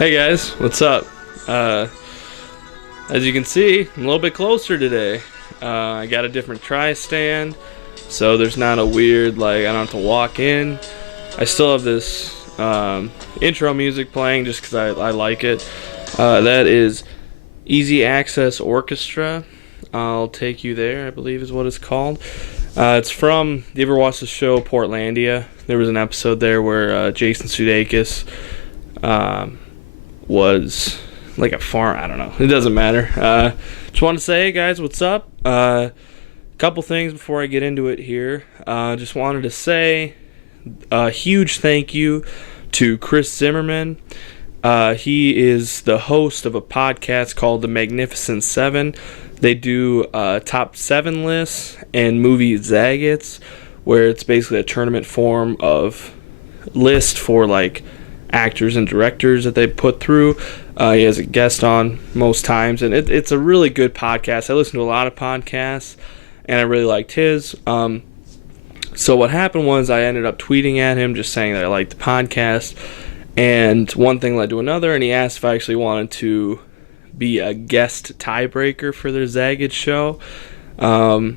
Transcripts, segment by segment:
Hey guys, what's up? As you can see, I'm a little bit closer today. I got a different tri-stand, so there's not a weird, I don't have to walk in. I still have this intro music playing just because I like it. That is Easy Access Orchestra. I'll Take You There, I believe is what it's called. It's from, you ever watch the show Portlandia? There was an episode there where Jason Sudeikis was like a farm. I don't know. It doesn't matter. Just want to say, hey guys, what's up? Couple things before I get into it here. Just wanted to say a huge thank you to Chris Zimmerman. He is the host of a podcast called The Magnificent Seven. They do top 7 lists and movie Zaggets, where it's basically a tournament form of list for like actors and directors that they put through. He has a guest on most times, and it's a really good podcast. I listen to a lot of podcasts, and I really liked his. So what happened was I ended up tweeting at him just saying that I liked the podcast, and one thing led to another, and he asked if I actually wanted to be a guest tiebreaker for their Zagged show. So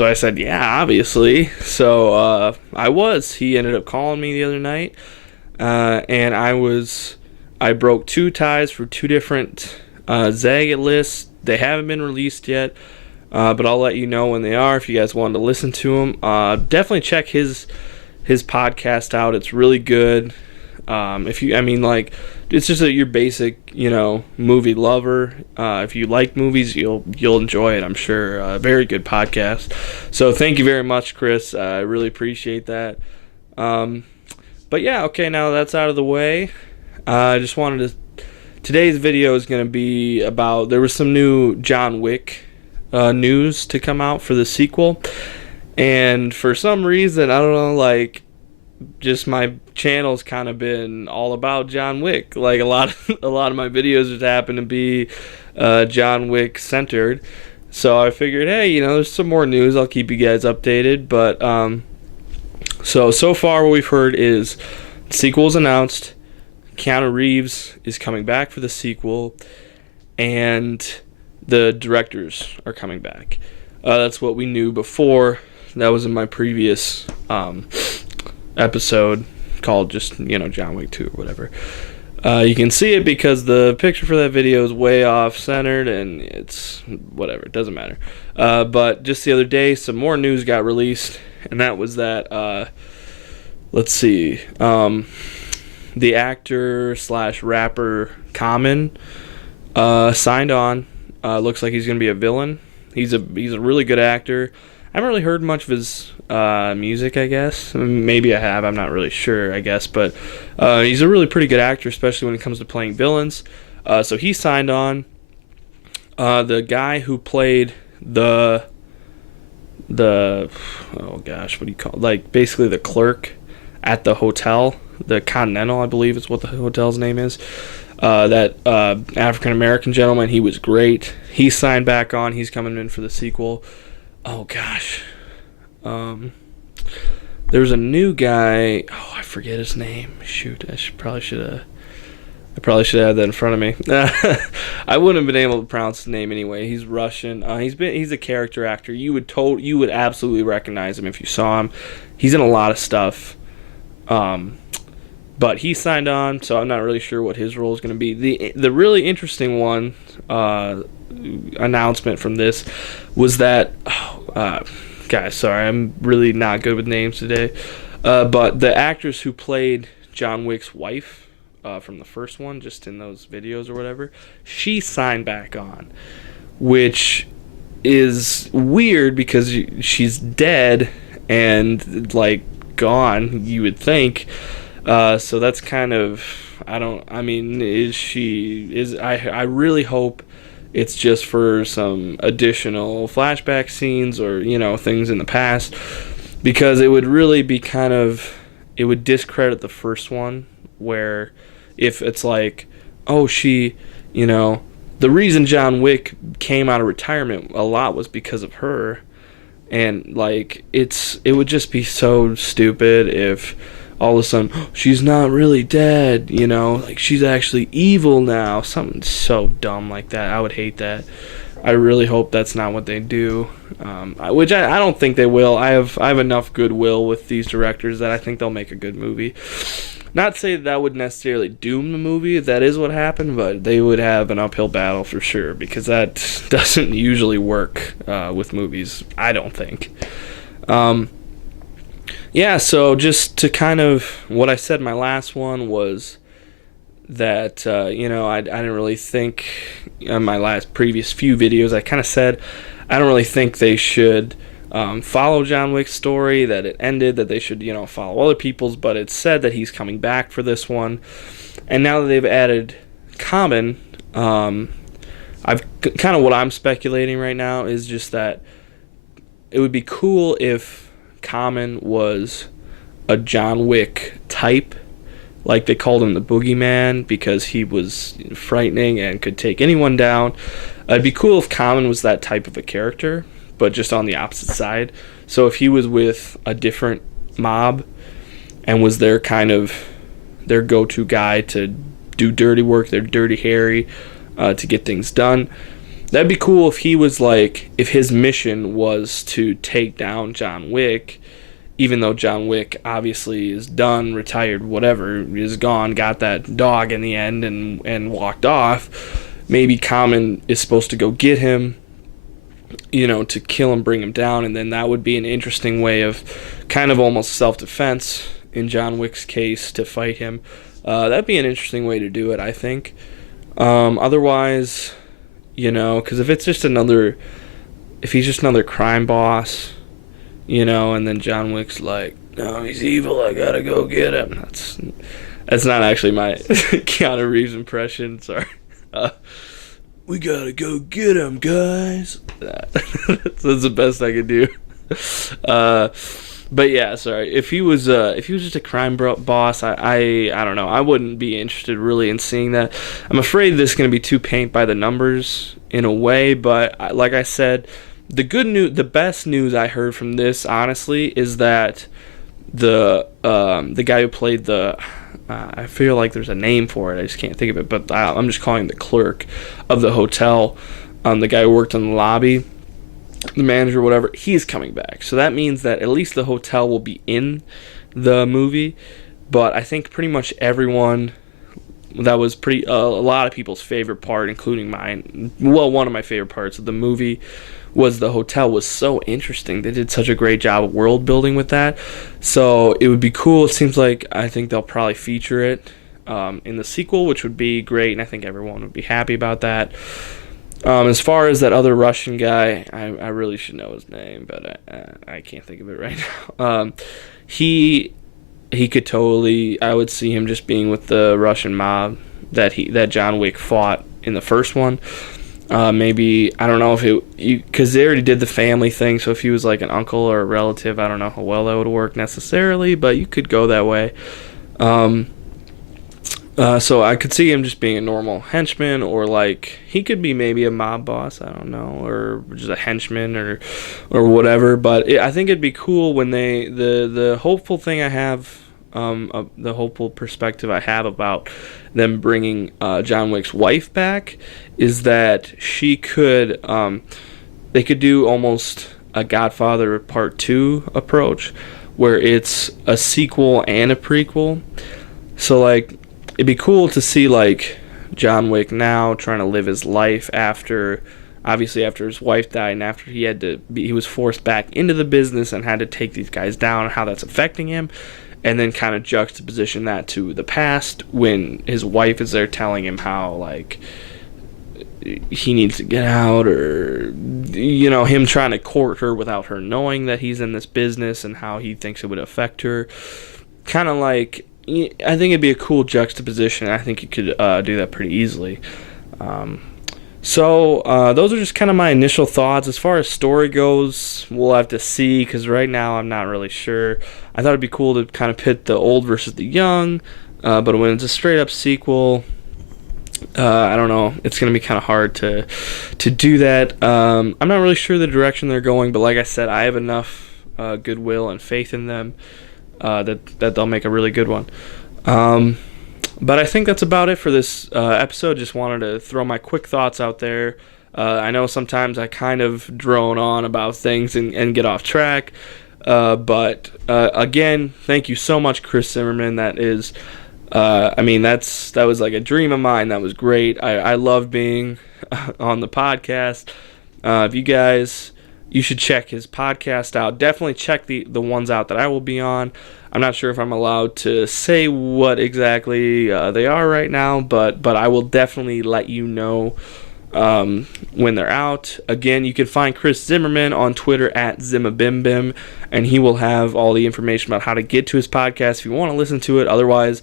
I said, yeah, obviously. So I was. He ended up calling me the other night. And I broke 2 ties for 2 different Zagat lists. They haven't been released yet, but I'll let you know when they are if you guys wanted to listen to them. Definitely check his podcast out. It's really good. It's just that you're basic, movie lover. If you like movies, you'll enjoy it, I'm sure. Very good podcast. So thank you very much, Chris. I really appreciate that. But yeah, okay, now that's out of the way, I just wanted to... Today's video is going to be about... There was some new John Wick news to come out for the sequel. And for some reason, I don't know, just my channel's kind of been all about John Wick. Like, a lot of my videos just happen to be John Wick centered. So I figured, hey, there's some more news. I'll keep you guys updated. But, So far what we've heard is the sequel's announced, Keanu Reeves is coming back for the sequel, and the directors are coming back. That's what we knew before. That was in my previous episode called just, John Wick 2 or whatever. You can see it because the picture for that video is way off centered, and it's whatever, it doesn't matter. But just the other day, some more news got released, and that was that, let's see, the actor / rapper Common signed on. Looks like he's going to be a villain. He's a really good actor. I haven't really heard much of his music, I guess. Maybe I have, I'm not really sure, I guess. But he's a really pretty good actor, especially when it comes to playing villains. So he signed on. The guy who played the oh gosh, what do you call it? Basically the clerk at the hotel, the Continental, I believe is what the hotel's name is. That African American gentleman, he was great. He signed back on. He's coming in for the sequel. Oh gosh, there's a new guy. Oh, I forget his name. Shoot, I probably should have had that in front of me. I wouldn't have been able to pronounce his name anyway. He's Russian. He's a character actor. You would absolutely recognize him if you saw him. He's in a lot of stuff. But he signed on, so I'm not really sure what his role is going to be. The really interesting one announcement from this was that guys, sorry, I'm really not good with names today. But the actress who played John Wick's wife from the first one, just in those videos or whatever, she signed back on, which is weird because she's dead and gone, you would think. So that's kind of, I really hope it's just for some additional flashback scenes or things in the past, because it would really be it would discredit the first one, where if it's the reason John Wick came out of retirement a lot was because of her, and it would just be so stupid if all of a sudden, she's not really dead, you know, like she's actually evil now. Something so dumb like that. I would hate that. I really hope that's not what they do, which I don't think they will. I have enough goodwill with these directors that I think they'll make a good movie. Not to say that would necessarily doom the movie if that is what happened, but they would have an uphill battle for sure, because that doesn't usually work with movies, I don't think. Yeah, so just to kind of, what I said in my last one was that, you know, I didn't really think, in my previous few videos, I kind of said, I don't really think they should follow John Wick's story, that it ended, that they should, you know, follow other people's, but it's said that he's coming back for this one. And now that they've added Common, I've kind of, what I'm speculating right now is just that it would be cool if Common was a John Wick type, like they called him the Boogeyman because he was frightening and could take anyone down. It'd be cool if Common was that type of a character, but just on the opposite side. So if he was with a different mob and was their kind of their go-to guy to do dirty work, their Dirty Harry, to get things done, that'd be cool if he was like, if his mission was to take down John Wick, even though John Wick obviously is done, retired, whatever, is gone, got that dog in the end and walked off. Maybe Common is supposed to go get him, you know, to kill him, bring him down, and then that would be an interesting way of kind of almost self-defense in John Wick's case to fight him. That'd be an interesting way to do it, I think. Otherwise, you know, because if he's just another crime boss, you know, and then John Wick's like, no, he's evil, I gotta go get him. That's not actually my Keanu Reeves impression, sorry. We gotta go get him, guys. That's the best I could do. But yeah, sorry. If he was just a crime boss, I don't know. I wouldn't be interested really in seeing that. I'm afraid this is gonna be too paint by the numbers in a way. But like I said, the best news I heard from this, honestly, is that the guy who played I feel like there's a name for it, I just can't think of it, but I'm just calling him the clerk of the hotel, the guy who worked in the lobby, the manager, whatever, he's coming back. So that means that at least the hotel will be in the movie, but I think pretty much everyone, that was a lot of people's favorite part, including mine, well, one of my favorite parts of the movie, was the hotel was so interesting. They did such a great job of world building with that. So it would be cool. It seems like, I think they'll probably feature it in the sequel, which would be great, and I think everyone would be happy about that. As far as that other Russian guy, I really should know his name, but I can't think of it right now. He could totally, I would see him just being with the Russian mob that John Wick fought in the first one. Maybe, I don't know if because they already did the family thing, so if he was like an uncle or a relative, I don't know how well that would work necessarily, but you could go that way. So I could see him just being a normal henchman, or like, he could be maybe a mob boss, I don't know, or just a henchman or whatever, but I think it'd be cool when the hopeful thing I have, the hopeful perspective I have about them bringing John Wick's wife back is that she could, they could do almost a Godfather Part 2 approach, where it's a sequel and a prequel. So like, it'd be cool to see like John Wick now trying to live his life after his wife died, and after he was forced back into the business and had to take these guys down, and how that's affecting him. And then kind of juxtaposition that to the past when his wife is there telling him how, like, he needs to get out, or, you know, him trying to court her without her knowing that he's in this business and how he thinks it would affect her. Kind of like, I think it'd be a cool juxtaposition. I think you could do that pretty easily. So those are just kind of my initial thoughts. As far as story goes, we'll have to see, because right now I'm not really sure. I thought it'd be cool to kind of pit the old versus the young, but when it's a straight up sequel, I don't know. It's going to be kind of hard to do that. I'm not really sure the direction they're going, but like I said, I have enough goodwill and faith in them that they'll make a really good one. But I think that's about it for this episode. Just wanted to throw my quick thoughts out there. I know sometimes I kind of drone on about things and get off track. But again, thank you so much, Chris Zimmerman. That was like a dream of mine. That was great. I love being on the podcast. If you guys, you should check his podcast out. Definitely check the ones out that I will be on. I'm not sure if I'm allowed to say what exactly they are right now, but I will definitely let you know when they're out. Again, you can find Chris Zimmerman on Twitter at Zimabimbim, and he will have all the information about how to get to his podcast if you want to listen to it. Otherwise,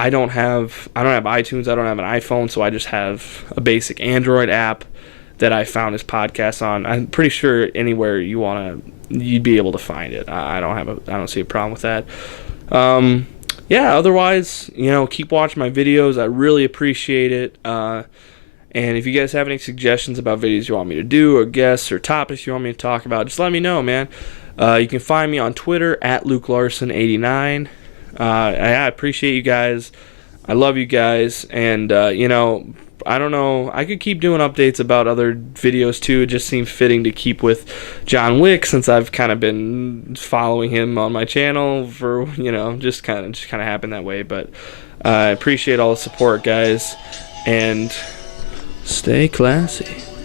I don't have iTunes, I don't have an iPhone, so I just have a basic Android app that I found his podcast on. I'm pretty sure anywhere you'd be able to find it. I don't see a problem with that. Otherwise, keep watching my videos. I really appreciate it. And if you guys have any suggestions about videos you want me to do, or guests, or topics you want me to talk about, just let me know, man. You can find me on Twitter at LukeLarson89. I appreciate you guys. I love you guys. And, I don't know. I could keep doing updates about other videos too. It just seemed fitting to keep with John Wick, since I've kind of been following him on my channel for, just kind of happened that way. But I appreciate all the support, guys. And stay classy.